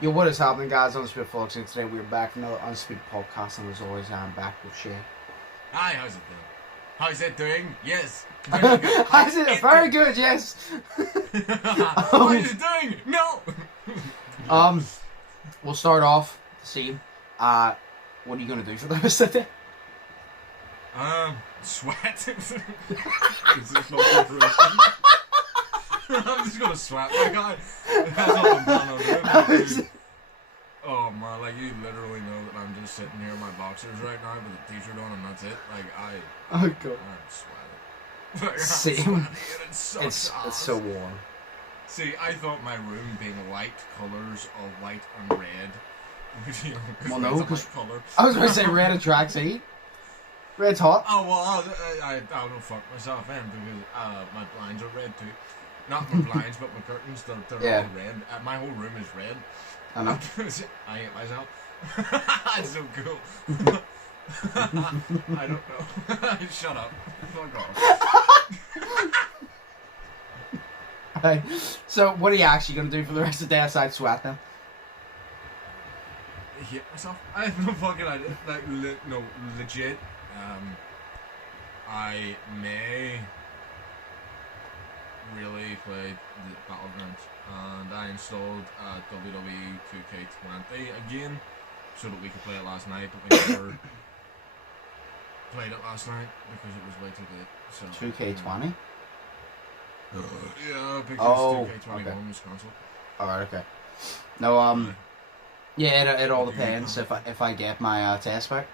Yo, what is happening, guys? Undisputed Vlogs, and today we're back for another Undisputed podcast, and as always, I'm back with Shay. Hi, how's it doing? How's it doing? Yes. How's it? Very good, yes. How is it doing? No. We'll start off the scene. What are you gonna do for the rest of the day? Sweat. Is this not interesting? I'm just gonna sweat, my guy. That's all I'm done on it. Oh man, like you literally know that I'm just sitting here in my boxers right now with a t-shirt on and that's it. Like Oh god. I'm sweating. Like, Same. It's so warm. See, I thought my room being light colours of white and red. You know, Well, no, because color. I was going to say red attracts heat. Red's hot. Oh well, I don't fuck myself in because my blinds are red too. Not my blinds, but my curtains. They're all red. My whole room is red. I know. I hate myself. It's so cool. I don't know. Shut up. Fuck off. Right. So, what are you actually going to do for the rest of the day aside sweat then? Hit myself. I have no fucking idea. Like, no, legit. I may really play the Battlegrounds, and I installed WWE 2K20 again so that we could play it last night, but we never played it last night because it was way too good. So 2K20? Yeah, because 2K21 okay. was cancelled. Alright, okay. No, yeah, it all depends if I get my test back.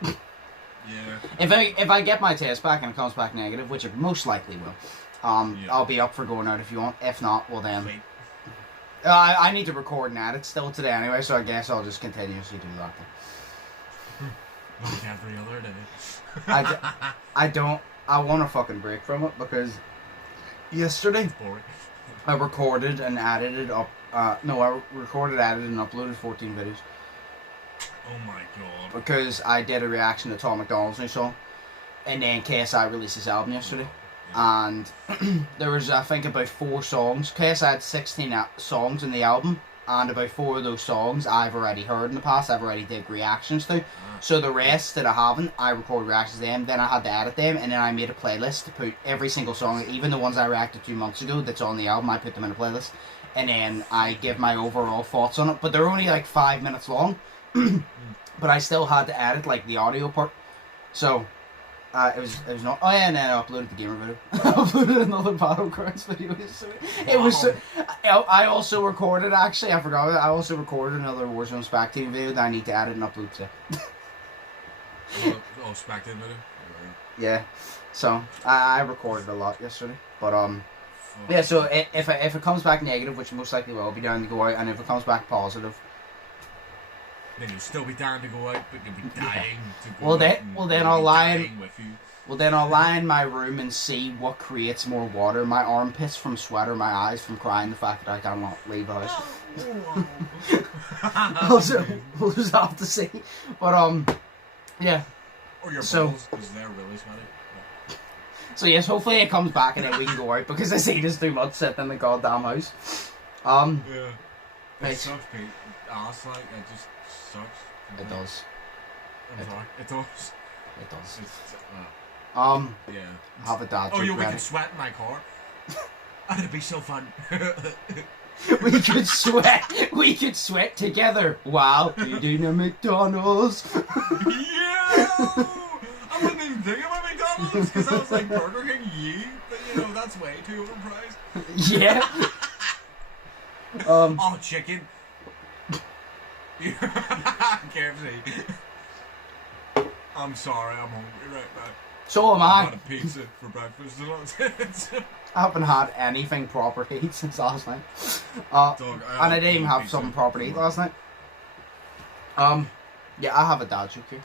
Yeah. If I get my test back and it comes back negative, which it most likely will, I'll be up for going out if you want. If not, well then, I need to record and edit still today anyway, so I guess I'll just continuously do that then. Like every other day. I want a fucking break from it because yesterday Boring. I recorded and edited up. I recorded, edited, and uploaded 14 videos. Oh my god. Because I did a reaction to Tom McDonald's new song, and then KSI released his album yesterday, and there was, I think, about 4 songs. KSI had 16 songs in the album, and about 4 of those songs I've already heard in the past, I've already did reactions to. So the rest that I haven't, I recorded reactions to them, then I had to edit them, and then I made a playlist to put every single song, even the ones I reacted 2 months ago that's on the album, I put them in a playlist, and then I give my overall thoughts on it, but they're only like 5 minutes long. But I still had to edit like the audio part, so it was not. Oh yeah, and then I uploaded the gamer video. I uploaded another Battlegrounds video. It was. I also recorded. Actually, I forgot. I also recorded another Warzone spectating video that I need to edit and upload to. Spectating video. Yeah, so I recorded a lot yesterday, but yeah. So if it comes back negative, which most likely will, I'll be down to go out, and if it comes back positive, then you'll still be down to go out, but you'll be dying to go well then I'll lie with you. Well then I'll lie in my room and see what creates more water. My armpits from sweat or my eyes from crying the fact that I cannot leave the house. We'll just have to see. But yeah. Or your balls, because they're really sweaty. So yes, hopefully it comes back and then we can go out because this heat is too much sitting in the goddamn house. Yeah. Right. It sucks, Pete. Ass like it just sucks. It does. I'm sorry. It does. It does. Yeah. Have a dad. Oh, yeah, we ready. could sweat in my car. It'd be so fun. We could sweat. We could sweat together while eating a McDonald's. Yeah. I wasn't even thinking about McDonald's because I was like Burger King, but you know that's way too overpriced. Yeah. Oh, chicken. KFC. I'm sorry, I'm hungry right now. So am I I. had a pizza for breakfast tonight. I haven't had anything proper to eat since last night. Dog, and I didn't even have something proper to eat last night. Yeah, I have a dad joke here.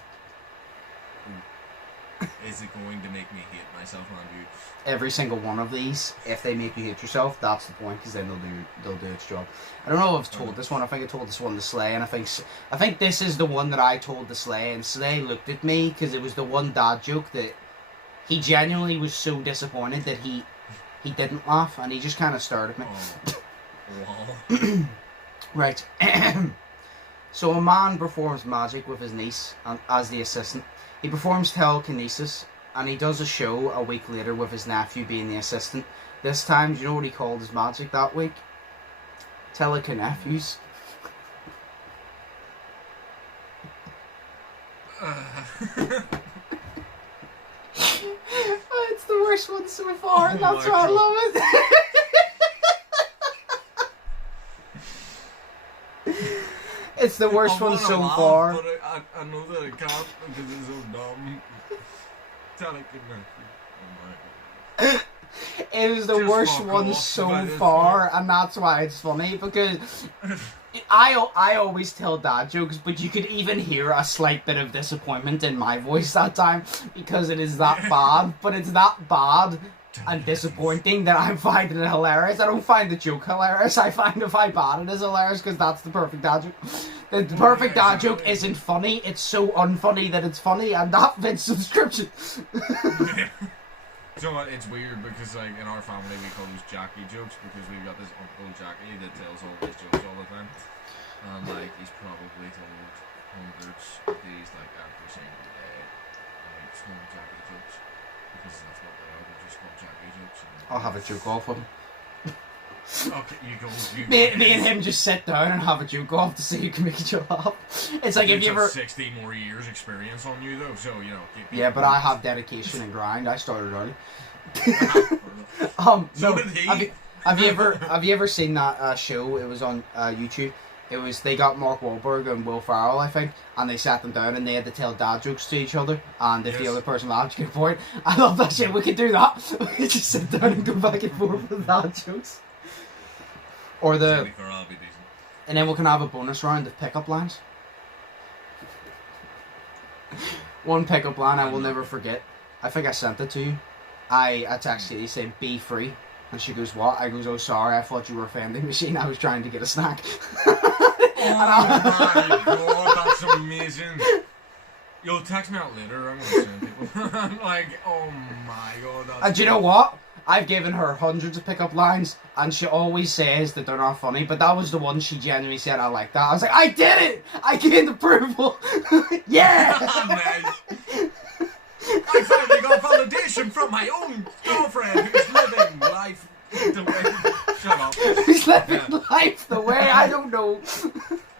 Is it going to make me hate myself on you? Every single one of these, if they make you hate yourself, that's the point, because then they'll do its job. I don't know if I've told this one. I think I told this one to Slay, and I think this is the one that I told to Slay, and Slay looked at me because it was the one dad joke that he genuinely was so disappointed that he didn't laugh, and he just kind of stared at me. Oh. Wow. Right. So a man performs magic with his niece and, as the assistant. He performs telekinesis, and he does a show a week later with his nephew being the assistant. This time, do you know what he called his magic that week? Telekinephews. It's the worst one so far, and that's why I love it. It's the worst one so far. But I know that it can't because it's so dumb. It was the worst one so far, and that's why it's funny, because I always tell dad jokes, but you could even hear a slight bit of disappointment in my voice that time, because it is that bad, but it's that bad and disappointing that I'm finding it hilarious. I don't find the joke hilarious, I find if I bad it is hilarious, because that's the perfect dad joke. The perfect dad joke isn't funny, it's so unfunny that it's funny, and that fits subscription. So it's weird because like in our family we call those Jackie jokes because we've got this uncle Jackie that tells all these jokes all the time, and like he's probably told hundreds of these like every single day, like small Jackie jokes, because that's what they are. They're just small Jackie jokes. I'll have a joke off with him. Okay, you go. Me and him just sit down and have a joke off to see who can make each other laugh. It's like if you ever 60 more years experience on you though, so you know. Yeah, but I have dedication and grind. I started early. So did he. Have you ever seen that show? It was on YouTube. They got Mark Wahlberg and Will Ferrell, I think, and they sat them down and they had to tell dad jokes to each other, and if the other person laughed, you get a point. I love that shit. We could do that. We could just sit down and go back and forth with dad jokes. Or and then we can have a bonus round of pickup lines. One pickup line I will never forget. I think I sent it to you. I texted you saying, "Be free." And she goes, "What?" I goes, "Oh, sorry, I thought you were a vending machine. I was trying to get a snack." Oh my god, that's amazing. You'll text me out later, I'm gonna send people. I'm like, oh my god, that's and do you know what? I've given her hundreds of pickup lines, and she always says that they're not funny, but that was the one she genuinely said, "I like that." I was like, I did it! I gained approval! Yeah! Nice. I finally got validation from my own girlfriend who's living life the way... Shut up. Who's living life the way? I don't know.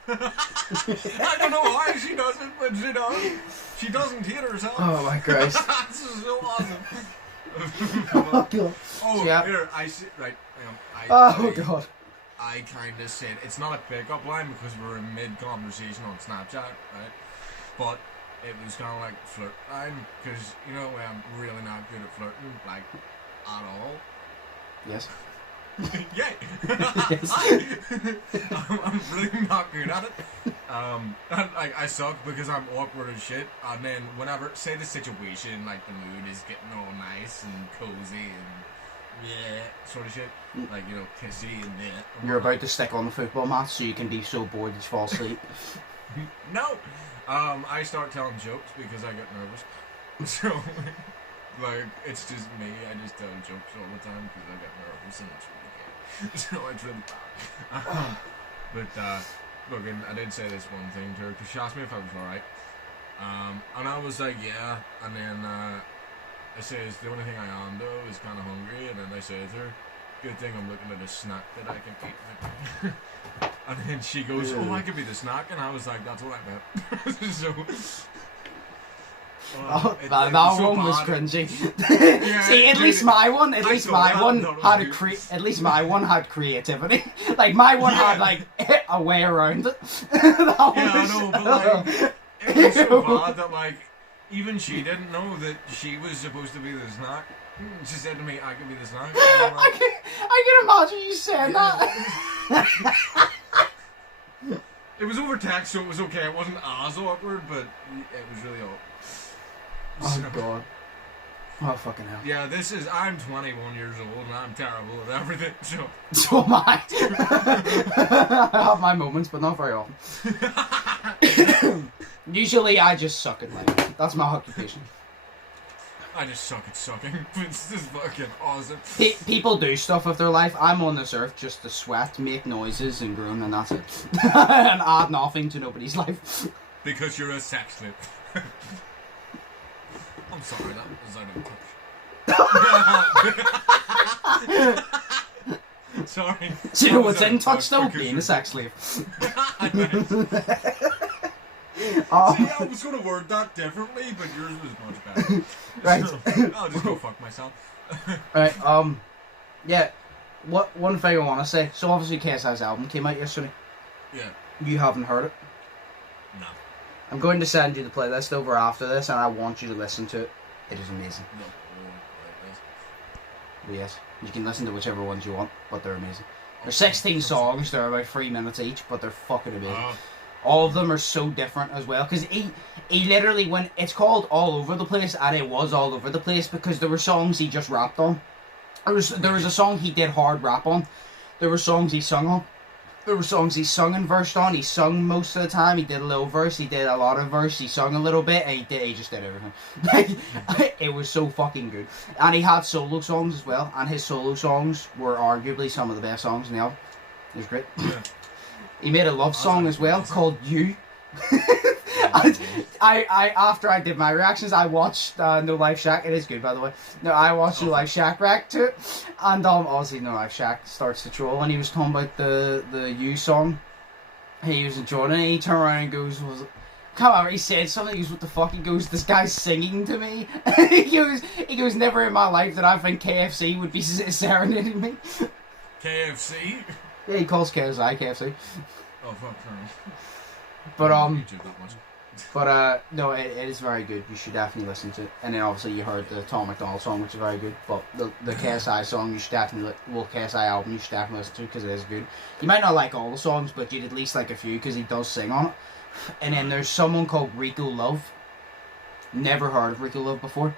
I don't know why she doesn't, but she does. She doesn't hit herself. Oh my Christ. This is so awesome. Oh god. Oh, yeah. Here, I see, right, God. I kind of said, it's not a pickup line because we're in mid-conversation on Snapchat, right? But it was kind of like flirt line, because, you know, I'm really not good at flirting, like, at all. Yes. Yay! Yes. I'm really not good at it. And, like, I suck because I'm awkward as shit, and then whenever, say the situation, like, the mood is getting all nice and cozy and yeah, sort of shit, like, you know, kissy and yeah. You're about to stick on the football mat so you can be so bored you fall asleep. No! I start telling jokes because I get nervous. So, like, it's just me. I just tell jokes all the time because I get nervous and it's really good. So it's really bad. But, Logan, I did say this one thing to her because she asked me if I was alright. And I was like, yeah. And then, I says, the only thing I am, though, is kind of hungry. And then I say to her, good thing I'm looking at a snack that I can eat. And then she goes, oh, I could be the snack. And I was like, that's what I meant. So... that so one was bad. cringy. Yeah, See, at least my one had creativity. Like my one had like a way around it. Yeah, I know, but like it was so bad that like even she didn't know that she was supposed to be the snack. She said to me, "I could be the snack." Like, I can imagine you saying that. It was over text, so it was okay. It wasn't as awkward, but it was really awkward. Oh god. Oh fucking hell. Yeah, I'm 21 years old and I'm terrible at everything, so... So am I. I have my moments, but not very often. Usually I just suck at life. That's my occupation. I just suck at sucking. It's just fucking awesome. People do stuff with their life. I'm on this earth just to sweat, make noises, and groan, and that's it. And add nothing to nobody's life. Because you're a sex slave. I'm sorry, that was out of touch. Sorry. Do you know what's in touch though? Being a sex slave. See, I was going to word that differently, but yours was much better. Right. I'll just go fuck myself. Right, yeah, one thing I want to say, so obviously KSI's album came out yesterday. Yeah. You haven't heard it? No. I'm going to send you the playlist over after this, and I want you to listen to it. It is amazing. No. Well, yes, you can listen to whichever ones you want, but they're amazing. There's 16 songs, they're about 3 minutes each, but they're fucking amazing. All of them are so different as well, because he literally went, it's called All Over the Place, and it was all over the place, because there were songs he just rapped on. There was a song he did hard rap on. There were songs he sung on. There were songs he sung and versed on. He sung most of the time. He did a little verse. He did a lot of verse. He sung a little bit. And he just did everything. It was so fucking good. And he had solo songs as well. And his solo songs were arguably some of the best songs in the album. It was great. Yeah. He made a love song as well called You. I after I did my reactions, I watched No Life Shack. It is good, by the way. No, I watched No Life Shack react to it, and obviously No Life Shack starts to troll, and he was talking about the You song. He was enjoying it. And he turned around and goes, "Come on!" He said something. He goes, "What the fuck?" He goes, "This guy's singing to me." he goes, "Never in my life did I think KFC would be serenading me." KFC. Yeah, he calls KSI KFC. Oh fuck, sorry. But no, it is very good. You should definitely listen to it. And then obviously you heard the Tom McDonald song, which is very good. But the KSI song, you should definitely KSI album, you should definitely listen to because it is good. You might not like all the songs, but you'd at least like a few because he does sing on it. And then there's someone called Rico Love. Never heard of Rico Love before.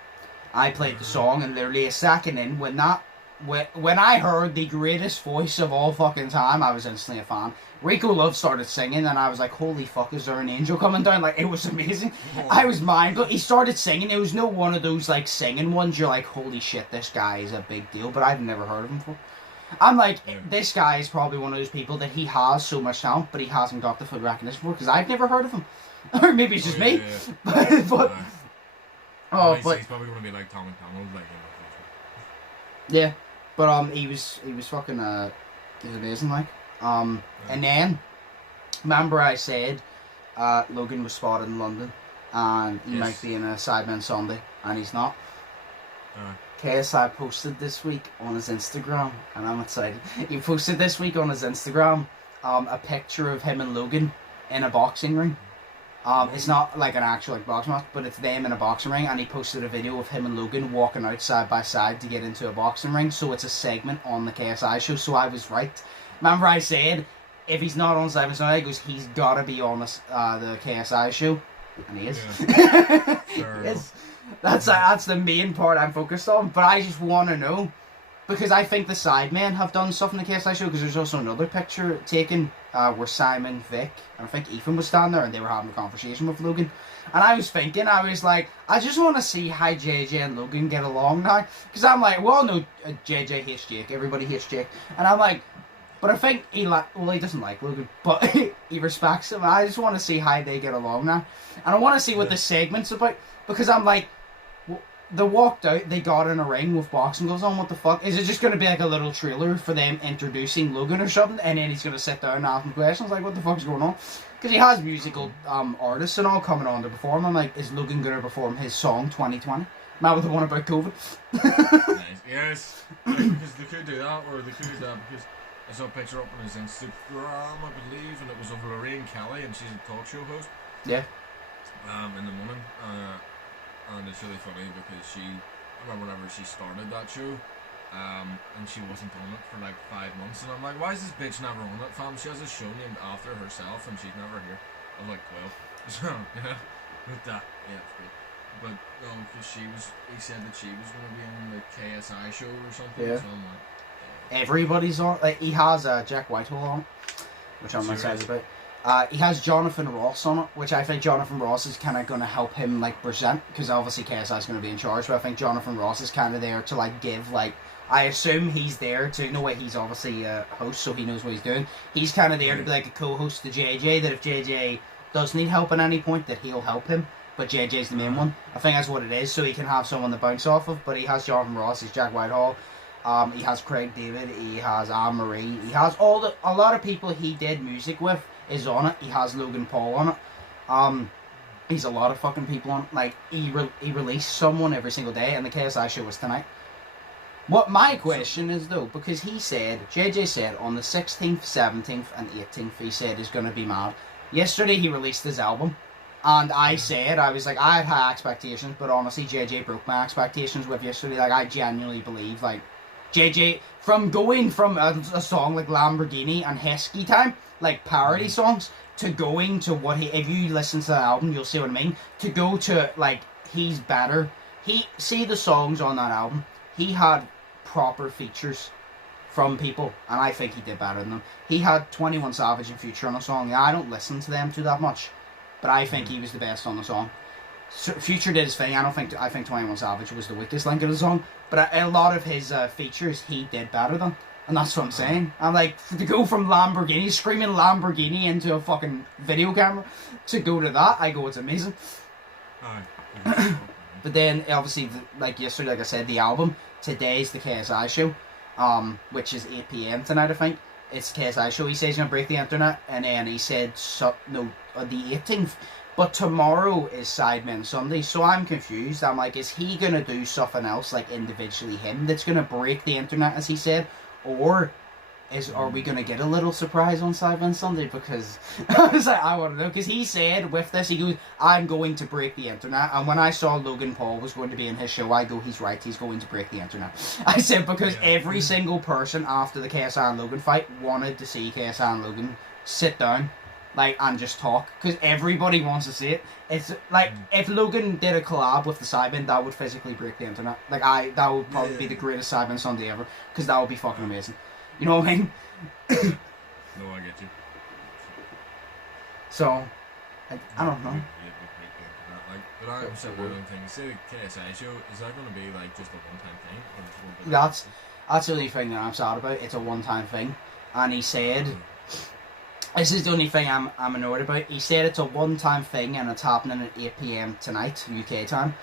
I played the song, and literally a second in, when I heard the greatest voice of all fucking time, I was instantly a fan. Rico Love started singing, and I was like, holy fuck, is there an angel coming down? Like, it was amazing. I was mind blown. He started singing. It was no one of those, like, singing ones. You're like, holy shit, this guy is a big deal. But I've never heard of him before. I'm like, this guy is probably one of those people that he has so much talent, but he hasn't got the full recognition for, because I've never heard of him. Or maybe it's just me. Yeah. but He's probably going to be like Tom McDonald, like, yeah. But he was fucking he's amazing, like. And then remember I said Logan was spotted in London and he might be in a Sidemen Sunday, and he's not. KSI posted this week on his Instagram, and I'm excited. He posted this week on his Instagram a picture of him and Logan in a boxing ring. It's not like an actual like boxing match, but it's them in a boxing ring, and he posted a video of him and Logan walking out side by side to get into a boxing ring, so it's a segment on the KSI show, so I was right. Remember I said, if he's not on Sidemen Sunday, he goes, he's gotta be on the KSI show, and he is. Yeah. Yes. That's the main part I'm focused on, but I just want to know, because I think the Sidemen have done stuff in the KSI show, because there's also another picture taken where Simon, Vic, and I think Ethan was standing there, and they were having a conversation with Logan. And I was thinking, I was like, I just want to see how JJ and Logan get along now. Because I'm like, well, no, JJ hates Jake, everybody hates Jake. And I'm like, but I think he doesn't like Logan, but he respects him. I just want to see how they get along now. And I want to see what the segment's about, because I'm like, they walked out, they got in a ring with boxing gloves on, what the fuck? Is it just going to be like a little trailer for them introducing Logan or something, and then he's going to sit down and ask him questions, like, what the fuck's going on? Because he has musical artists and all coming on to perform. I'm like, is Logan going to perform his song 2020? Not with the one about COVID. Nice. Yes, because they could do that, or they could do that, because I saw a picture up on his Instagram, I believe, and it was of Lorraine Kelly, and she's a talk show host. Yeah. In the morning. And it's really funny because I remember whenever she started that show, and she wasn't on it for like 5 months, and I'm like, why is this bitch never on it, fam? She has a show named after herself, and she's never here. I was like 12. So, yeah, it's great. But, no, because he said that she was going to be on the KSI show or something, so I'm like, everybody's on, like, he has Jack Whitehall on, which I'm excited about. He has Jonathan Ross on it, which I think Jonathan Ross is kind of going to help him like present, because obviously KSI is going to be in charge, but I think Jonathan Ross is kind of there to like give like, I assume he's there to, no way, he's obviously a host, so he knows what he's doing. He's kind of there to be like a co-host to JJ, that if JJ does need help at any point, that he'll help him, but JJ's the main one. I think that's what it is, so he can have someone to bounce off of. But he has Jonathan Ross, he's Jack Whitehall, he has Craig David, he has Anne Marie, he has a lot of people he did music with is on it. He has Logan Paul on it. He's a lot of fucking people on it. Like, he released someone every single day, and the KSI show was tonight. What my question is, though, because JJ said on the 16th, 17th, and 18th, he said he's going to be mad. Yesterday, he released his album, and I was like, I had high expectations, but honestly, JJ broke my expectations with yesterday. Like, I genuinely believe, like, JJ, from going from a song like Lamborghini and Heskey Time, like parody songs, to going to what if you listen to the album, you'll see what I mean, to go to, like, he's better. See the songs on that album, he had proper features from people, and I think he did better than them. He had 21 Savage and Future on a song. Yeah, I don't listen to them too that much, but I think he was the best on the song. Future did his thing. I think 21 Savage was the weakest link of the song, but a lot of his features he did better than, and that's what I'm saying. I'm like, to go from Lamborghini, screaming Lamborghini into a fucking video camera, to go to that, I go, it's amazing. But then, obviously, like yesterday, like I said, the album, today's the KSI show, which is 8 PM tonight, I think. It's the KSI show. He says he's going to break the internet, and then he said, the 18th. But tomorrow is Sidemen Sunday, so I'm confused. I'm like, is he going to do something else, like individually him, that's going to break the internet, as he said? Or are we going to get a little surprise on Sidemen Sunday? Because I was like, I want to know. Because he said with this, he goes, I'm going to break the internet. And when I saw Logan Paul was going to be in his show, I go, he's right, he's going to break the internet. I said, because every single person after the KSI and Logan fight wanted to see KSI and Logan sit down, like, and just talk, because everybody wants to see it. It's like, if Logan did a collab with the Sidemen, that would physically break the internet. Like, that would probably be the greatest Sidemen Sunday ever, because that would be fucking amazing. You know what I mean? No, I get you. So, I don't know. But I'm saying one thing. Say the KSI show, is that going to be like just a one-time thing? Or that's the only thing that I'm sad about. It's a one-time thing, and he said. This is the only thing I'm annoyed about. He said it's a one-time thing and it's happening at 8 PM tonight, UK time.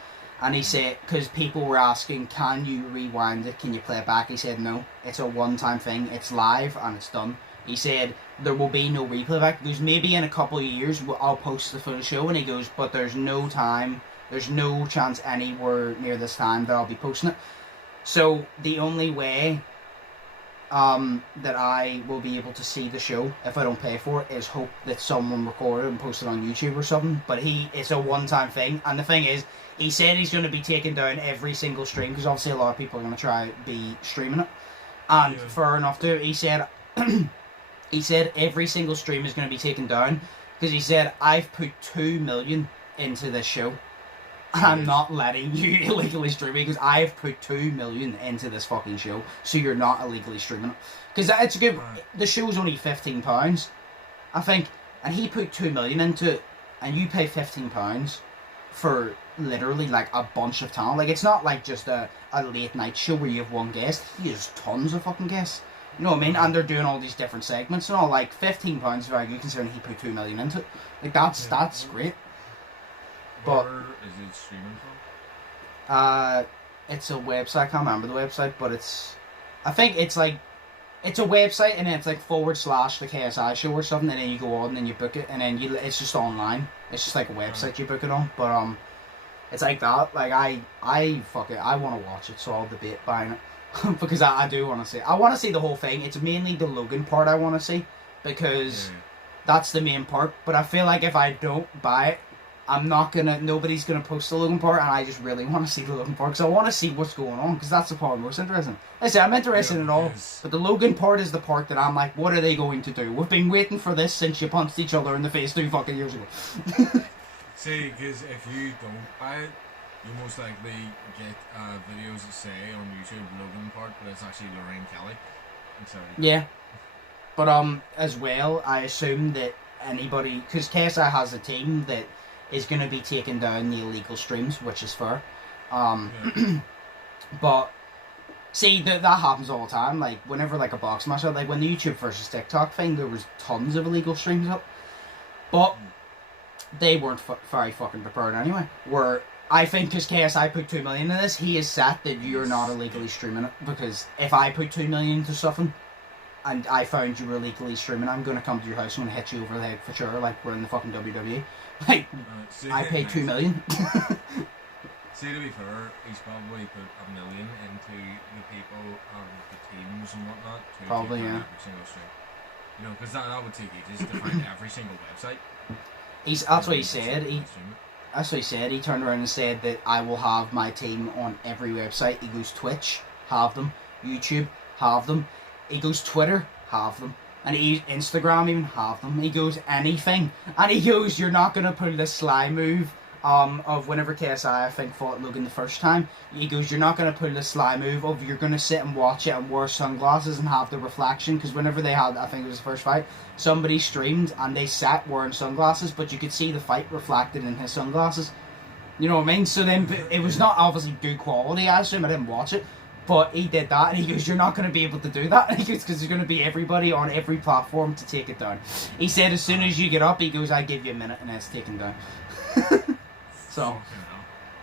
And he said, because people were asking, can you rewind it? Can you play it back? He said, no, it's a one-time thing. It's live and it's done. He said, there will be no replay back. He goes, maybe in a couple of years I'll post the full show. And he goes, but there's no time, there's no chance anywhere near this time that I'll be posting it. So the only way that I will be able to see the show, if I don't pay for it, is hope that someone recorded and posted on YouTube or something. But it's a one-time thing, and the thing is, he said he's going to be taking down every single stream, because obviously a lot of people are going to try be streaming it, and fair enough too. He said he said every single stream is going to be taken down, because he said, I've put 2 million into this show, and I'm not letting you illegally stream it, because I've put 2 million into this fucking show, so you're not illegally streaming it. Because it's good. The show's only £15, I think, and he put 2 million into it, and you pay £15 for literally like a bunch of talent. Like, it's not like just a late night show where you have one guest. He has tons of fucking guests. You know what I mean? And they're doing all these different segments and all. Like, £15 is very good considering he put 2 million into it. Like, that's great. But where is it streaming from? It's a website. I can't remember the website, but I think it's a website, and then it's like / the KSI show or something, and then you go on and then you book it, and then it's just online. It's just like a website you book it on. But it's like that. Like, I want to watch it, so I'll debate buying it because I do want to see it. I want to see the whole thing. It's mainly the Logan part I want to see, because that's the main part. But I feel like if I don't buy it, nobody's gonna post the Logan part, and I just really want to see the Logan part, because I want to see what's going on, because that's the part I'm most interested in. Listen, I'm interested in all, but the Logan part is the part that I'm like, what are they going to do? We've been waiting for this since you punched each other in the face 2 fucking years ago. See, because if you don't buy it, you most likely get videos that say on YouTube Logan part, but it's actually Lorraine Kelly. Yeah. But as well, I assume that anybody, because KSI has a team that is going to be taking down the illegal streams, which is fair. But see, that happens all the time. Like whenever like a box match, like when the YouTube versus TikTok thing, there was tons of illegal streams up, but they weren't very fucking prepared anyway. Where I think because KSI put 2 million in this, he is set that you're not illegally streaming it. Because if I put 2 million into something, and I found you were illegally streaming, I'm gonna come to your house and I'm gonna hit you over the head for sure. Like we're in the fucking WWE. Like I paid 2 million. See, to be fair, he's probably put $1 million into the people and the teams and whatnot to probably, take yeah. every single stream. You know, because that would take ages to find every single website. That's what he said. That's what he said. He turned around and said that I will have my team on every website. He goes Twitch, have them. YouTube, have them. He goes Twitter, have them. And Instagram even, have them. He goes anything. And he goes, you're not going to pull this sly move of whenever KSI, I think, fought Logan the first time. He goes, you're not going to pull the sly move of you're going to sit and watch it and wear sunglasses and have the reflection. Because whenever they had, I think it was the first fight, somebody streamed and they sat wearing sunglasses, but you could see the fight reflected in his sunglasses. You know what I mean? So then it was not obviously good quality, I assume. I didn't watch it. But he did that, and he goes, you're not going to be able to do that. And he goes, because there's going to be everybody on every platform to take it down. He said, as soon as you get up, he goes, I give you a minute, and then it's taken down. So,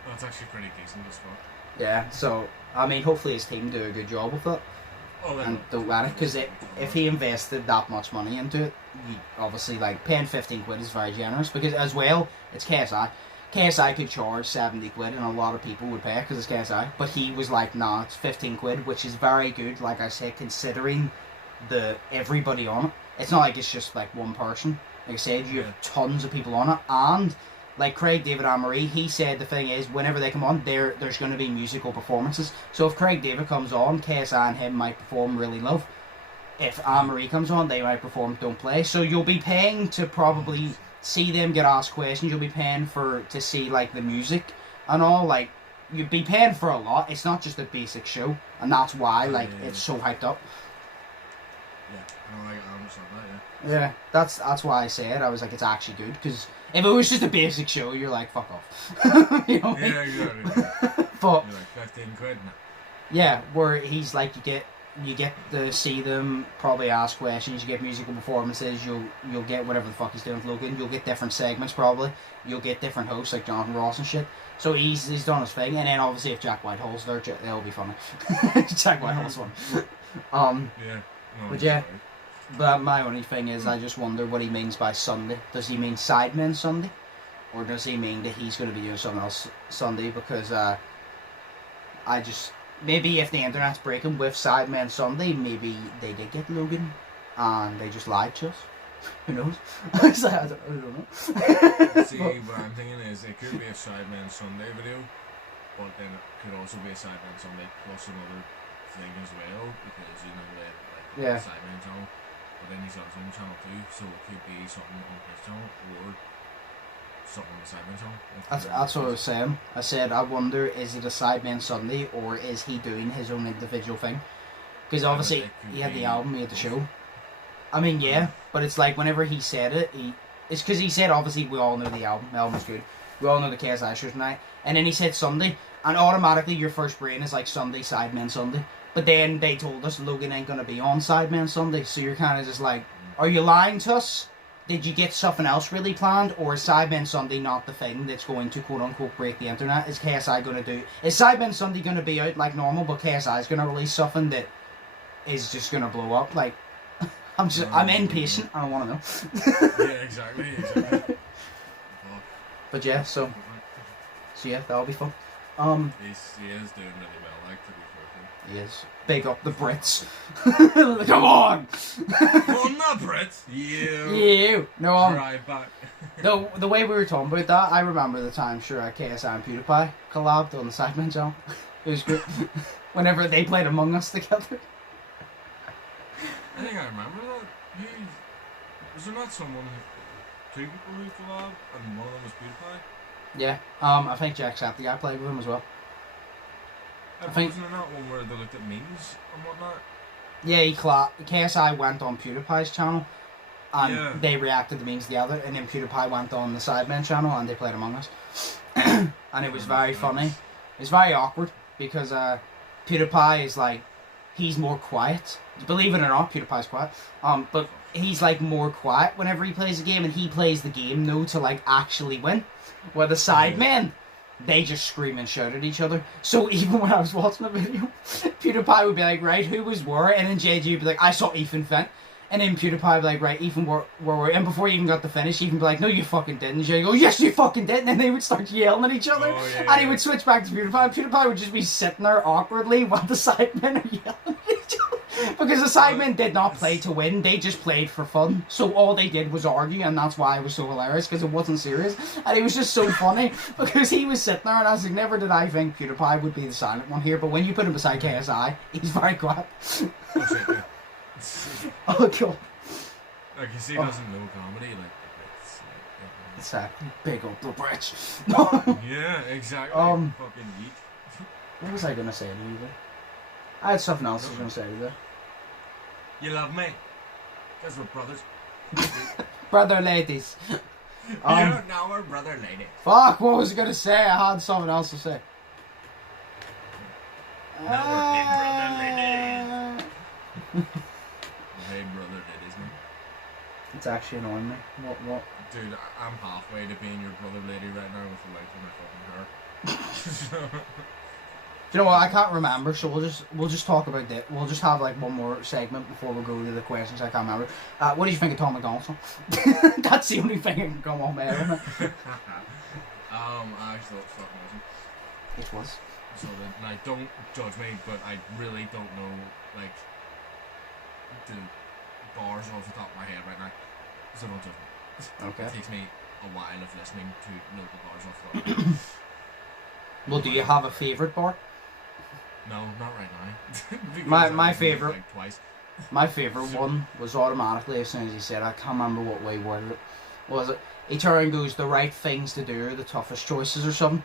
that's actually pretty decent as well. Yeah, so, I mean, hopefully his team do a good job with it. And don't let it, because if he invested that much money into it, obviously, like, paying 15 quid is very generous, because as well, it's KSI. KSI could charge 70 quid and a lot of people would pay because it's KSI. But he was like, nah, it's 15 quid, which is very good, like I said, considering everybody on it. It's not like it's just like one person. Like I said, you have tons of people on it. And like Craig David Amory, he said the thing is, whenever they come on, there's going to be musical performances. So if Craig David comes on, KSI and him might perform really love. If Amory comes on, they might perform Don't Play. So you'll be paying to probably see them get asked questions. You'll be paying to see like the music and all. Like you'd be paying for a lot. It's not just a basic show, and that's why like it's so hyped up. Yeah, I understand that. Yeah, that's why I said I was like, it's actually good, because if it was just a basic show, you're like, fuck off. You know what I mean? Exactly. But you're like 15 quid now. Yeah, where he's like, you get to see them probably ask questions, you get musical performances, you'll get whatever the fuck he's doing with Logan, you'll get different segments probably, you'll get different hosts like Jonathan Ross and shit. So he's done his thing, and then obviously if Jack Whitehall's there, it'll be funny. Jack Whitehall's one. Yeah. No, but yeah, but my only thing is, I just wonder what he means by Sunday. Does he mean Sidemen Sunday? Or does he mean that he's going to be doing something else Sunday? Because maybe if the internet's breaking with Sidemen Sunday, maybe they did get Logan and they just lied to us. Who knows? I don't know. See, what I'm thinking is, it could be a Sidemen Sunday video, but then it could also be a Sidemen Sunday plus another thing as well, because you know the Sidemen channel, but then he's got his own channel too, so it could be something on his channel or something on the Sidemen channel. That's what I was saying. I said, I wonder, is it a Sidemen Sunday or is he doing his own individual thing? Because obviously he had the album, he had the show. I mean, yeah, but it's like whenever he said it, it's because he said, obviously we all know the album's good. We all know the KSI show tonight, and then he said Sunday, and automatically your first brain is like Sunday, Sidemen Sunday. But then they told us Logan ain't gonna be on Sidemen Sunday, so you're kind of just like, are you lying to us? Did you get something else really planned, or is Sidemen Sunday not the thing that's going to quote unquote break the internet? Is KSI gonna do? Is Sidemen Sunday gonna be out like normal, but KSI is gonna release something that is just gonna blow up? Like, I'm impatient. I don't want to know. Yeah, exactly. But yeah, so yeah, that'll be fun. He is doing really well, like, to be fair. He is. Big up the Brits. Come on! Well, not Brits. You. No, Drive back. the way we were talking about that, I remember the time, sure, KSI and PewDiePie collabed on the Sidemen channel. It was good. Whenever they played Among Us together. I think I remember that. Was there not two people who collab, and one of them was PewDiePie? Yeah, I think Jacksepticeye played with him as well. I think wasn't there not one where they looked at memes and whatnot? Yeah, KSI went on PewDiePie's channel and they reacted the memes together, and then PewDiePie went on the Sidemen channel and they played Among Us. And it was very funny. It's very awkward because PewDiePie is like, he's more quiet. Believe it or not, PewDiePie's quiet. But he's like more quiet whenever he plays a game, and he plays the game to like actually win. Where the Sidemen, they just scream and shout at each other. So even when I was watching the video, PewDiePie would be like, right, who was where? And then JG would be like, I saw Ethan Fent. And then PewDiePie would be like, right, Ethan, where? And before he even got to finish, Ethan would be like, no, you fucking didn't. And JG would go, yes, you fucking did. And then they would start yelling at each other. And he would switch back to PewDiePie. PewDiePie would just be sitting there awkwardly while the Sidemen are yelling at each other. Because the Sidemen did not play to win, they just played for fun. So all they did was argue, and that's why it was so hilarious, because it wasn't serious. And it was just so funny, because he was sitting there, and I was like, never did I think PewDiePie would be the silent one here, but when you put him beside KSI, he's very quiet. Oh, cool. Like, you see, he doesn't know comedy, like, it's a big old the bridge. Yeah, exactly. Fucking eat. What was I going to say to you there? I had something else I was going to say to you there. You love me? Because we're brothers. Brother ladies. Now we're brother lady. Fuck, what was I going to say? I had something else to say. Now we're big brother ladies. Hey, brother ladies, man. It's actually annoying me. What? Dude, I'm halfway to being your brother lady right now with the light in my fucking hair. Do you know what? I can't remember, so we'll just talk about that. We'll just have like one more segment before we go to the questions. I can't remember. What do you think of Tom McDonald's? That's the only thing that can come on my head. I actually thought it fucking wasn't. It was. So like, don't judge me, but I really don't know like the bars off the top of my head right now. So don't judge me. Okay. It takes me a while of listening to know the bars off the top of my head. Well, do you have a favourite bar? No, not right now. my favourite, like twice. My favourite one was automatically as soon as he said, I can't remember what way he worded it. Was it? He turned and goes, the right things to do are the toughest choices or something.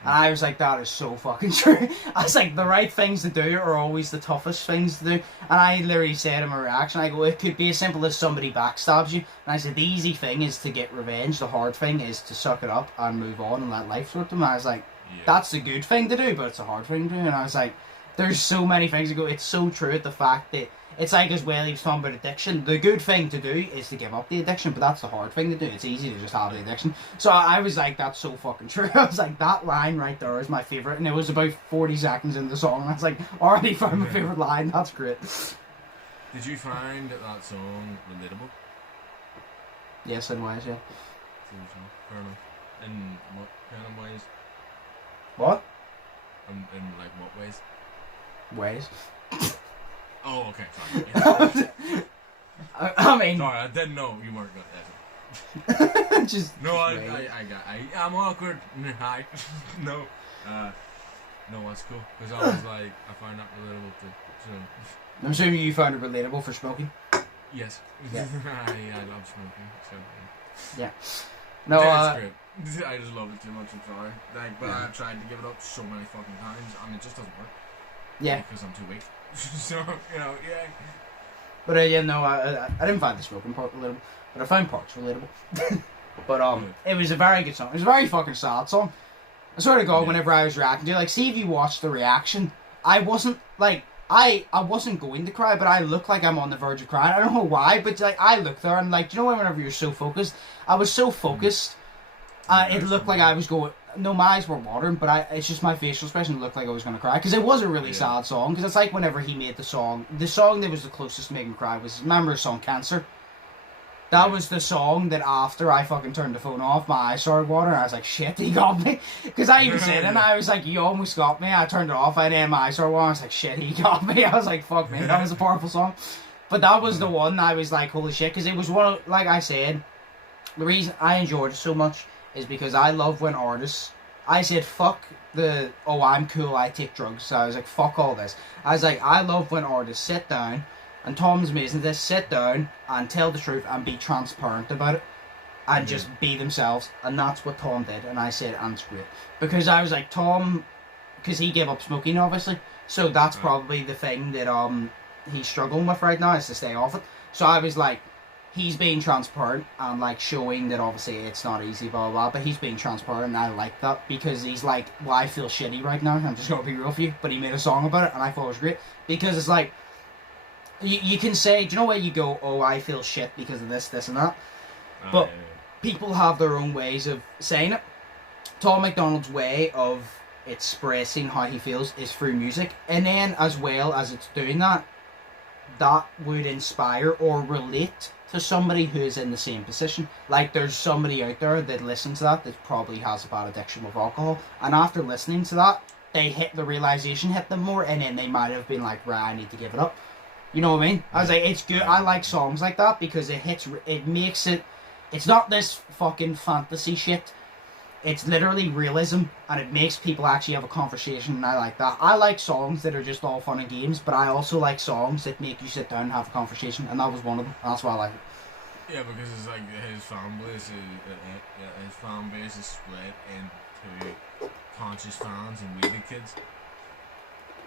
And I was like, that is so fucking true. I was like, the right things to do are always the toughest things to do. And I literally said in my reaction, I go, it could be as simple as somebody backstabs you. And I said, the easy thing is to get revenge. The hard thing is to suck it up and move on and let life sort them. And I was like, that's the good thing to do, but it's a hard thing to do. And I was like, there's so many things to go. It's so true at the fact that it's like as well he was talking about addiction. The good thing to do is to give up the addiction, but that's the hard thing to do. It's easy to just have the addiction. So I was like, that's so fucking true. I was like, that line right there is my favourite. And it was about 40 seconds into the song. And I was like, already found my favourite line. That's great. Did you find that song relatable? Yes, in ways, yeah. Fair enough. In what kind of ways? What? In like what ways? Ways. Oh, okay, sorry. Yeah. I mean... Sorry, I didn't know you weren't good at it. Just... No, I'm awkward. Hi. No. No, that's cool. Because I was like, I find that relatable too. So. I'm assuming you found it relatable for smoking? Yes. Yeah. I love smoking. So. Yeah. No, it's great. I just love it too much, I'm sorry. Like, but I've tried to give it up so many fucking times and it just doesn't work. Yeah. Because I'm too weak. So, you know, yeah. But yeah, no, I didn't find the smoking part relatable, but I found parts relatable. But it was a very good song. It was a very fucking sad song. I swear to God, whenever I was reacting to it, like, see if you watched the reaction, I wasn't, like, I wasn't going to cry, but I look like I'm on the verge of crying. I don't know why, but like I look there and like, do you know whenever you're so focused? I was so focused. It looked like I was going. No, my eyes were watering, but it's just my facial expression looked like I was going to cry because it was a really sad song. Because it's like whenever he made the song that was the closest to making me cry was, remember the song Cancer? That was the song that after I fucking turned the phone off, my eyes started watering. I was like, shit, he got me. Because I even said it, and I was like, you almost got me. I turned it off, and then my eyes started watering. I was like, shit, he got me. I was like, fuck me, that was a powerful song. But that was the one I was like, holy shit. Because it was one of, like I said, the reason I enjoyed it so much is because I love when artists, I said, fuck the, oh, I'm cool, I take drugs. So I was like, fuck all this. I was like, I love when artists sit down, and Tom's amazing at this, sit down and tell the truth and be transparent about it and just be themselves. And that's what Tom did. And I said, and it's great. Because I was like, Tom, because he gave up smoking, obviously. So that's probably the thing that he's struggling with right now, is to stay off it. So I was like, he's being transparent and like showing that obviously it's not easy, blah blah blah. But he's being transparent, and I like that because he's like, well, I feel shitty right now. I'm just gonna be real with you. But he made a song about it, and I thought it was great because it's like you can say, do you know where you go? Oh, I feel shit because of this, this, and that. But people have their own ways of saying it. Tom McDonald's way of expressing how he feels is through music, and then as well as it's doing that, that would inspire or relate to somebody who is in the same position. Like there's somebody out there that listens to that probably has a bad addiction with alcohol, and after listening to that, they hit the realization, hit them more, and then they might have been like, right, I need to give it up. You know what I mean? I was like, it's good. I like songs like that because it makes it, it's not this fucking fantasy shit. It's literally realism, and it makes people actually have a conversation, and I like that. I like songs that are just all fun and games, but I also like songs that make you sit down and have a conversation, and that was one of them. That's why I like it. Yeah, because it's like his fan base is split into conscious fans and weird kids.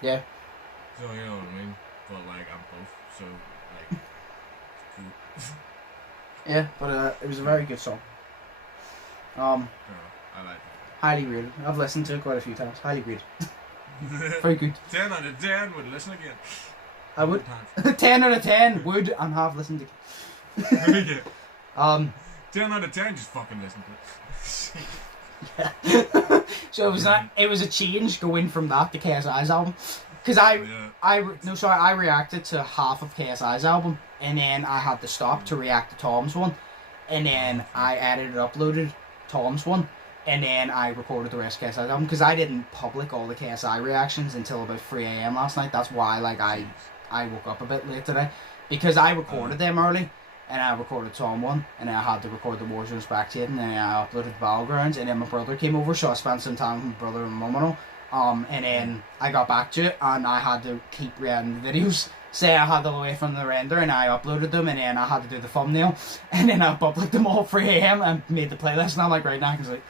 Yeah. So you know what I mean? But like I'm both, so like it's cool. Yeah, but it was a very good song. I like it. Highly rated. I've listened to it quite a few times. Highly rated. Very good. 10 out of 10 would listen again. I would. 10 out of 10 would and have listened again. 10 out of 10 just fucking listen to it. Yeah. So it was a change going from that to KSI's album. Because I reacted to half of KSI's album, and then I had to stop to react to Tom's one, and then I edited, uploaded Tom's one, and then I recorded the rest of KSI's album, because I didn't public all the KSI reactions until about 3 AM last night. That's why I woke up a bit late today, because I recorded them early, and I recorded Tom one, and then I had to record the Warzone Spectate, and then I uploaded the Battlegrounds, and then my brother came over, so I spent some time with my brother and mum and all. And then I got back to it, and I had to keep rendering the videos. Say I had them away from the render, and I uploaded them, and then I had to do the thumbnail, and then I published them all 3 AM and made the playlist. And I'm like, right now, because like,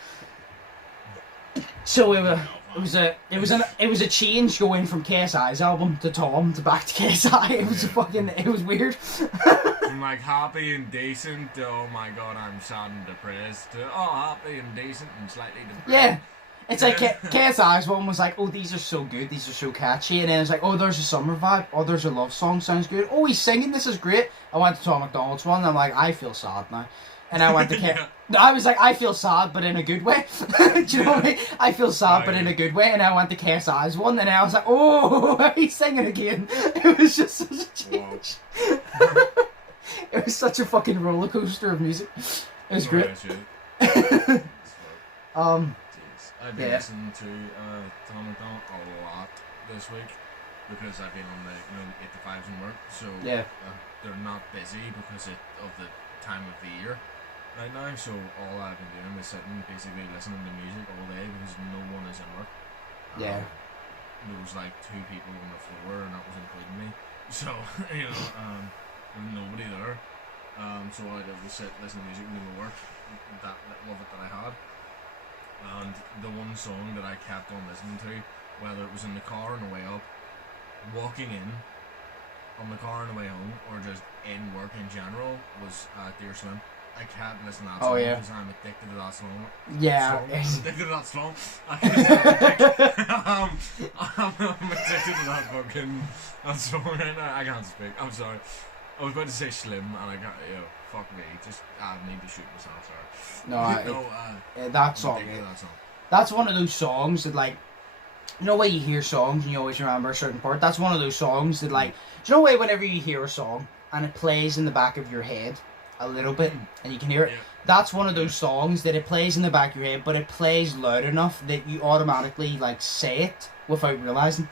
so it was a change going from KSI's album to Tom to back to KSI. It was weird. From like happy and decent to, oh my god, I'm sad and depressed, to happy and decent and slightly depressed. Yeah. It's like KSI's one was like, oh, these are so good, these are so catchy, and then it's like, oh, there's a summer vibe, oh, there's a love song, sounds good, oh, he's singing, this is great. I went to Tom McDonald's one, and I'm like, I feel sad now. And I went to I was like, I feel sad, but in a good way. Do you know what I mean? I feel sad, but in a good way. And I went to KSI's one, and I was like, oh, he's singing again. It was just such a change. It was such a fucking roller coaster of music. It was great. I've been listening to Tom McDonald a lot this week because I've been on the 8 to 5s in work, so they're not busy because of the time of the year right now. So all I've been doing is sitting basically listening to music all day because no one is in work. There was like 2 people on the floor, and that was including me. So there's nobody there. So I just sit, listen to music, and do my work. That love it that I had. And the one song that I kept on listening to, whether it was in the car on the way up, walking in, on the car on the way home, or just in work in general, was Dear Slim. I kept listening to that song because I'm addicted to that song. Yeah. I'm addicted to that song. I'm addicted to that fucking song right now. I can't speak. I'm sorry. I was about to say Slim, and I got, fuck me. I need to shoot myself, sorry. That song. That's one of those songs that, like, you know when you hear songs and you always remember a certain part? That's one of those songs that, like, do you know whenever you hear a song and it plays in the back of your head a little bit and you can hear it? Yeah. That's one of those songs that it plays in the back of your head, but it plays loud enough that you automatically, like, say it without realising.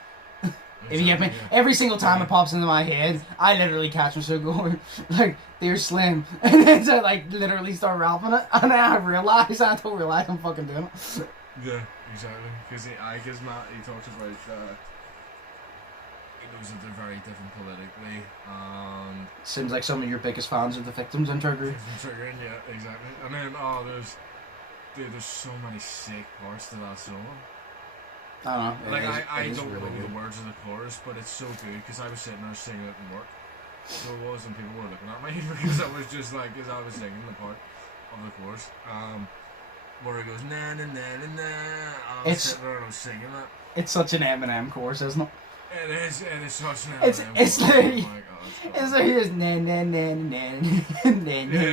If you get me, every single time it pops into my head, I literally catch myself going, like, Dear Slim, and then I, like, literally start rapping it, and then I don't realize I'm fucking doing it. Yeah, exactly, because Matt, he talks about, he knows that they're very different politically, and... Seems like some of your biggest fans are the victims in Triggering. Yeah, exactly, and then, there's so many sick parts to that song. I don't know. Like, I don't know the words of the chorus, but it's so good because I was sitting there singing it in work. So it was, and people were looking at me because I was just like, as I was singing the part of the chorus, where it goes na na na na na. I was sitting there and I was singing it. It's such an Eminem chorus, isn't it? It is such an It's chorus. literally, Oh my god, it's literally just na na na na na na na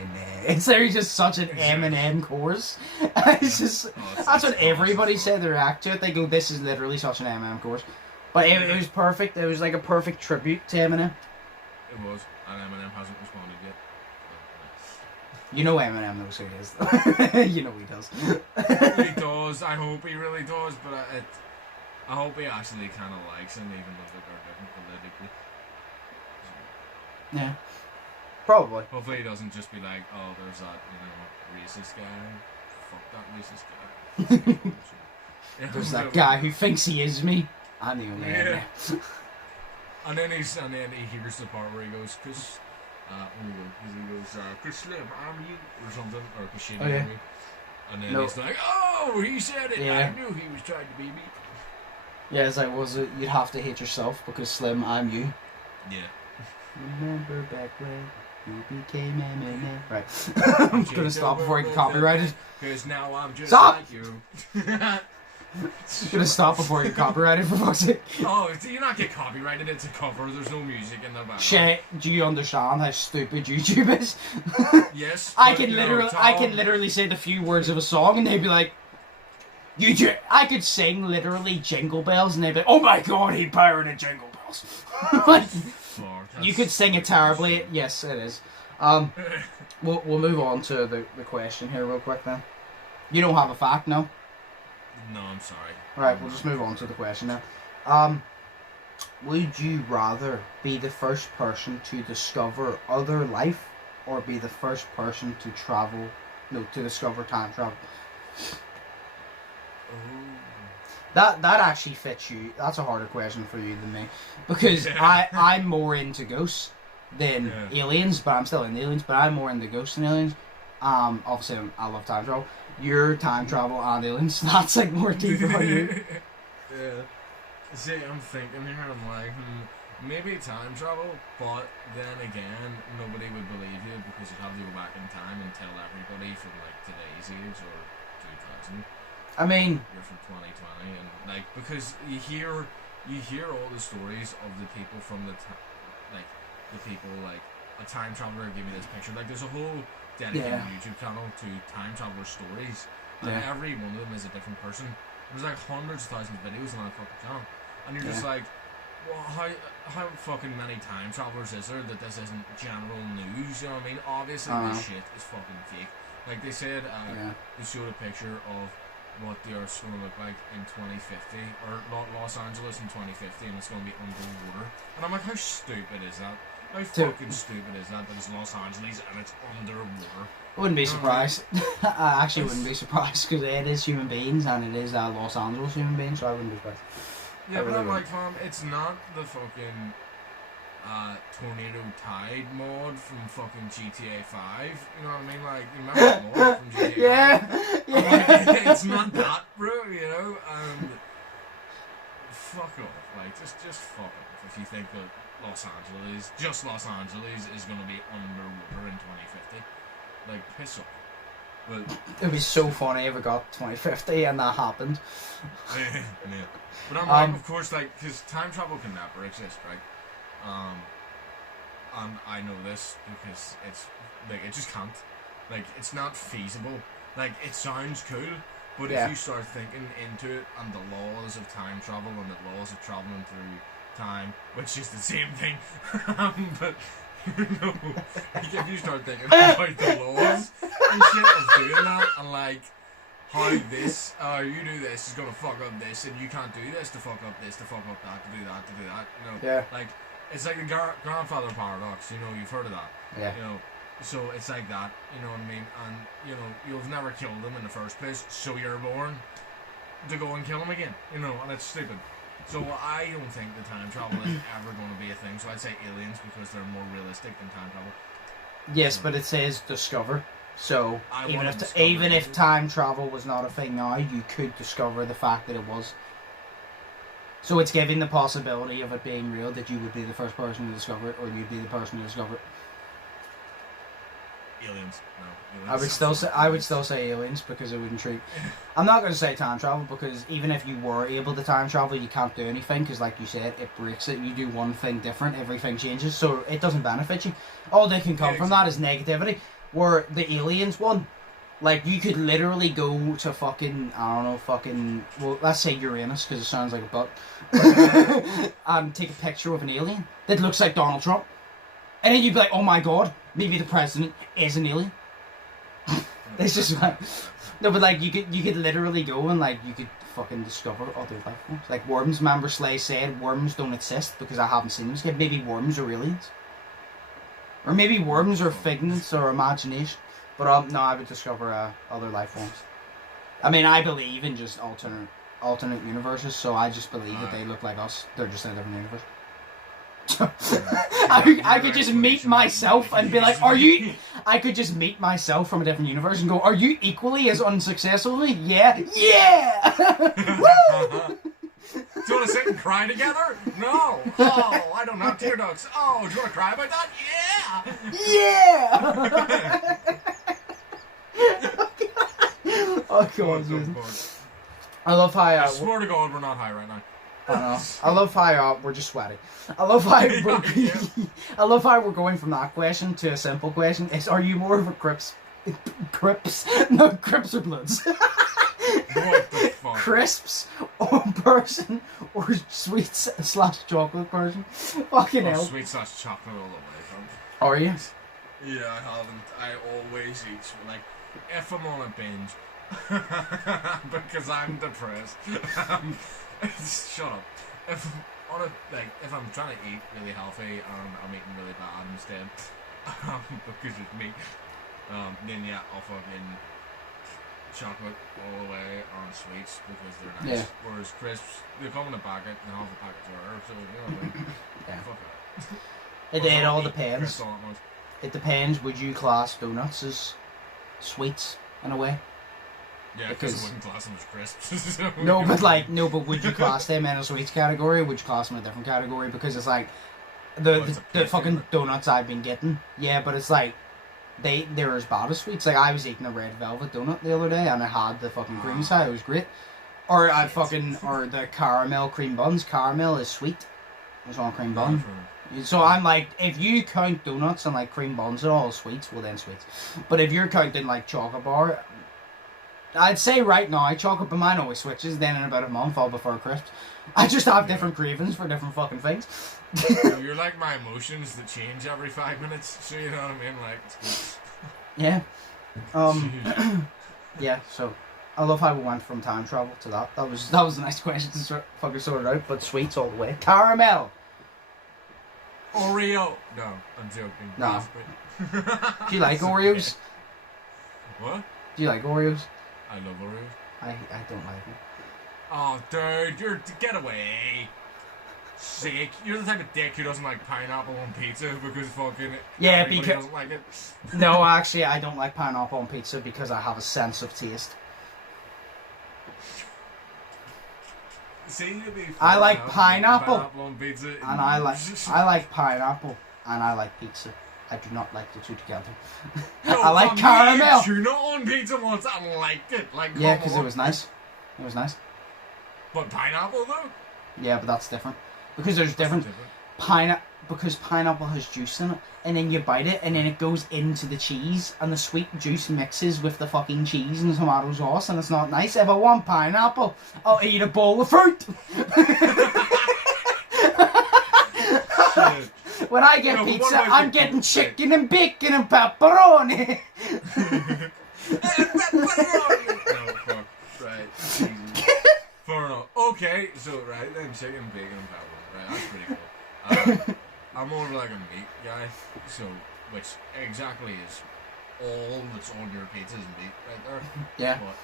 na. It's literally just such an Eminem chorus. It's just that's what everybody said. They react to it. They go, "This is literally such an Eminem chorus." But it was perfect. It was like a perfect tribute to Eminem. It was, and Eminem hasn't responded yet. You know Eminem knows who he is. You know he does. He does. I hope he really does. But I hope he actually kind of likes him, even though they're different politically. Yeah, probably. Hopefully he doesn't just be like, oh, there's that, racist guy. Fuck that racist guy. There's that guy who thinks he is me. I'm the only yeah. And then he hears the part where he goes, "Cause Slim, I'm you," or something, or "Cause she knew me." And then he's like, "Oh, he said it. Yeah. I knew he was trying to be me." Yeah, it's like, was it? You'd have to hate yourself because Slim, I'm you. Yeah. Remember back when you became Eminem. Right. I'm gonna stop before I get copyrighted. Cause now I'm just Stop! like you. Gonna stop before I get copyrighted, for fuck's sake. Oh, you're not get copyrighted. It's a cover. There's no music in the background. Shay, do you understand how stupid YouTube is? Yes. I can literally say the few words of a song and they'd be like, I could sing literally Jingle Bells and they'd be like, "Oh my god, he pirated Jingle Bells." Like, you could sing it terribly. Yes, it is. We'll move on to the question here real quick then. You don't have a fact, no? No, I'm sorry. Right, we'll just move on to the question now. Would you rather be the first person to discover other life or be the first person to discover time travel? That actually fits you. That's a harder question for you than me. Because I'm more into ghosts than aliens, but I'm still into aliens, but I'm more into ghosts than aliens. Obviously I love time travel. Your time travel and aliens, that's like more deeper on you. Yeah. See, I'm thinking here, I'm like, maybe time travel, but then again, nobody would believe you because you'd have to go back in time and tell everybody from like today's age or 2000. I mean, you're from 2020, and like because you hear all the stories of the people from the a time traveler gave me this picture. Like there's a whole dedicated YouTube channel to time traveler stories, and every one of them is a different person. There's like hundreds of thousands of videos on that fucking channel, and you're just like, well, how fucking many time travelers is there that this isn't general news? You know what I mean? Obviously, this shit is fucking fake. Like they said, they showed a picture of what the Earth's going to look like in 2050, or Los Angeles in 2050, and it's going to be underwater. And I'm like, how stupid is that? How fucking stupid is that it's Los Angeles and it's underwater? I wouldn't be surprised. I actually wouldn't be surprised because it is human beings and it is Los Angeles human beings, so I wouldn't be surprised. Yeah, but I'm like, fam, it's not the fucking Tornado Tide mod from fucking GTA 5. You know what I mean? Like, you remember that mod from GTA 5? Yeah. Like, it's not that, bro, you know? And fuck off. Like, just fuck off if you think that Los Angeles is going to be underwater in 2050. Like, piss off. But it would be so funny if it got 2050 and that happened. Yeah. But I'm like, of course, like, because time travel can never exist, right? And I know this because it's like it just can't. Like, it's not feasible. Like, it sounds cool, but if you start thinking into it and the laws of time travel and the laws of traveling through time, which is the same thing, but like, if you start thinking about the laws and shit of doing that, and like how this, you do this is gonna fuck up this, and you can't do this to fuck up this, to fuck up that, to do that, you know? Yeah. Like, it's like the grandfather paradox, you know, you've heard of that. Yeah. You know, so it's like that, you know what I mean? And, you know, you've never killed them in the first place, so you're born to go and kill them again, you know, and it's stupid. So I don't think the time travel is ever going to be a thing, so I'd say aliens because they're more realistic than time travel. Yes, but it says discover. So even if time travel was not a thing now, you could discover the fact that it was. So it's giving the possibility of it being real that you would be the first person to discover it, or you'd be the person to discover it. Aliens. No. Aliens. I would still say aliens because it would intrigue. I'm not going to say time travel because even if you were able to time travel, you can't do anything because, like you said, it breaks it. You do one thing different, everything changes, so it doesn't benefit you. All that can come from that is negativity. Where the aliens one, like you could literally go to fucking, I don't know, fucking, well, let's say Uranus because it sounds like a butt, and take a picture of an alien that looks like Donald Trump, and then you'd be like, oh my god, maybe the president is an alien. It's just like, no, but like you could literally go and like you could fucking discover other life forms. Like worms. Remember Slay said worms don't exist because I haven't seen them yet. Maybe worms are aliens, or maybe worms are figments or imagination. But no, I would discover other life forms. I mean, I believe in just alternate universes, so I just believe that they look like us. They're just in a different universe. I could just meet myself and be like, are you... I could just meet myself from a different universe and go, are you equally as unsuccessful as me? Yeah. Yeah! Woo! Do you want to sit and cry together? No. Oh, I don't have tear ducts. Oh, do you want to cry about that? Yeah! Oh, God. I love how... I swear to God, we're not high right now. I know. I love how we're just sweaty. I love how I love how we're going from that question to a simple question. Are you more of a Crips? No, Crips or Bloods. What the fuck? Crisps or person or sweets / chocolate person? Fucking hell. Sweets / chocolate all the way, fam. Are you? Yeah, I haven't. I always eat, like, if I'm on a binge, because I'm depressed. Shut up. If I'm trying to eat really healthy and I'm eating really bad instead, because it's me, then yeah, I'll fucking chocolate all the way on sweets because they're nice. Yeah. Whereas crisps, they come in a packet and half the packets are herb, so you know what I mean? Yeah. Fuck it. It all depends. It depends. Would you class donuts as sweets in a way? Yeah, because I wouldn't class them as crisps. So no, but would you class them in a sweets category? Or would you class them in a different category? Because it's like the fucking donuts I've been getting. Yeah, but it's like they're as bad as sweets. Like I was eating a red velvet donut the other day and I had the fucking cream side. It was great. Or the caramel cream buns. Caramel is sweet. It's on cream bun. So I'm like, if you count donuts and like cream buns and all sweets, well then sweets. But if you're counting like chocolate bar, I'd say right now chocolate, but mine always switches. Then in about a month I'll prefer crisps. I just have different cravings for different fucking things. You're like my emotions that change every 5 minutes. So you know what I mean? Like, yeah. Yeah. So I love how we went from time travel to that. That was a nice question to fucking sort it out. But sweets all the way. Caramel. Oreo. No, I'm joking. No. Do you like Oreos? What? Do you like Oreos? I love Oreos. I don't like them. Oh, dude, get away. Sick. You're the type of dick who doesn't like pineapple on pizza because fucking everybody doesn't like it. No, actually, I don't like pineapple on pizza because I have a sense of taste. I like pineapple on pizza, and I like pineapple, and I like pizza. I do not like the two together. No, I like caramel. Tuna on pizza once, I liked it. Like, yeah, because it was nice. It was nice. But pineapple though? Yeah, but that's different because there's different pineapple. Because pineapple has juice in it, and then you bite it, and then it goes into the cheese, and the sweet juice mixes with the fucking cheese and tomato sauce, and it's not nice. If I want pineapple, I'll eat a bowl of fruit. When I get pizza, I'm getting chicken and bacon and pepperoni. No, fuck. Right. Fair enough. Okay, so, right, then chicken, bacon, and pepperoni. Right, that's pretty cool. I'm more of like a meat guy, so which exactly is all that's on your pizza is meat right there. Yeah. But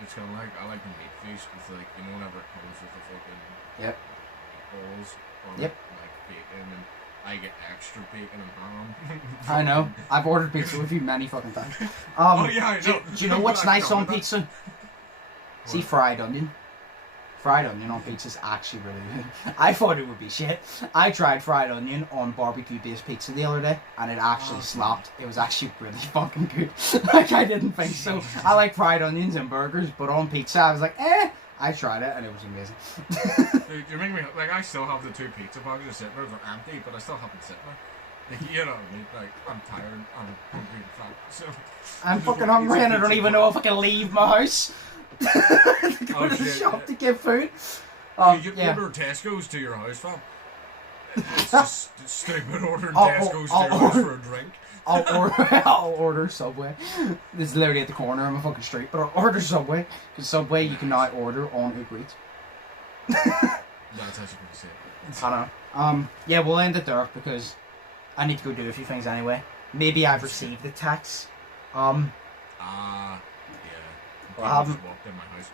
it's kind of like I like the meat feast with like whenever it comes with the fucking meatballs or like bacon, and I get extra bacon and ham. I know. I've ordered pizza with you many fucking times. Oh yeah, I know. Do you know what's nice on pizza? See, fried onion. Fried onion on pizza is actually really good. I thought it would be shit. I tried fried onion on barbecue-based pizza the other day, and it actually slapped. It was actually really fucking good. Like, I didn't think so. I like fried onions and burgers, but on pizza, I was like, eh. I tried it, and it was amazing. Dude, you're making me, like, I still have the 2 pizza boxes sitting there. They're empty, but I still have them sitting there. Like, you know what I mean? Like, I'm tired, I'm hungry and fat, so... I'm fucking hungry, and I don't even know if I can leave my house. To go to the shop to get food. You order Tesco's to your house, fam. It's just stupid ordering Tesco's to your house for a drink. I'll order Subway. This is literally at the corner of my fucking street, but I'll order Subway. Because Subway you can now order on Uber Eats. That's actually pretty sick. I know. Yeah, we'll end it there because I need to go do a few things anyway. Maybe I've received the text. Yeah.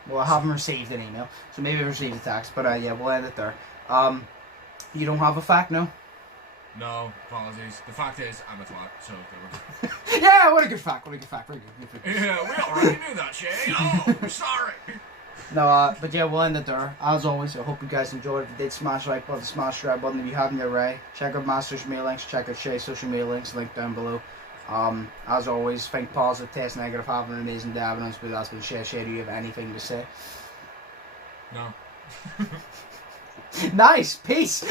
Well, I haven't received an email, so maybe I've received a text, but yeah, we'll end it there. You don't have a fact, no? No, apologies. The fact is, I'm a twat, so there we go. Yeah, what a good fact, very good. Yeah, we already knew that, Shay. Oh, sorry. No, but yeah, we'll end it there. As always, I hope you guys enjoyed. If you did, smash the like button, smash the subscribe button if you haven't already. Check out my social media links, check out Shay's social media links, linked down below. As always, think positive, test negative, have an amazing day. But that's been Shay. Shay, do you have anything to say? No. Nice, peace.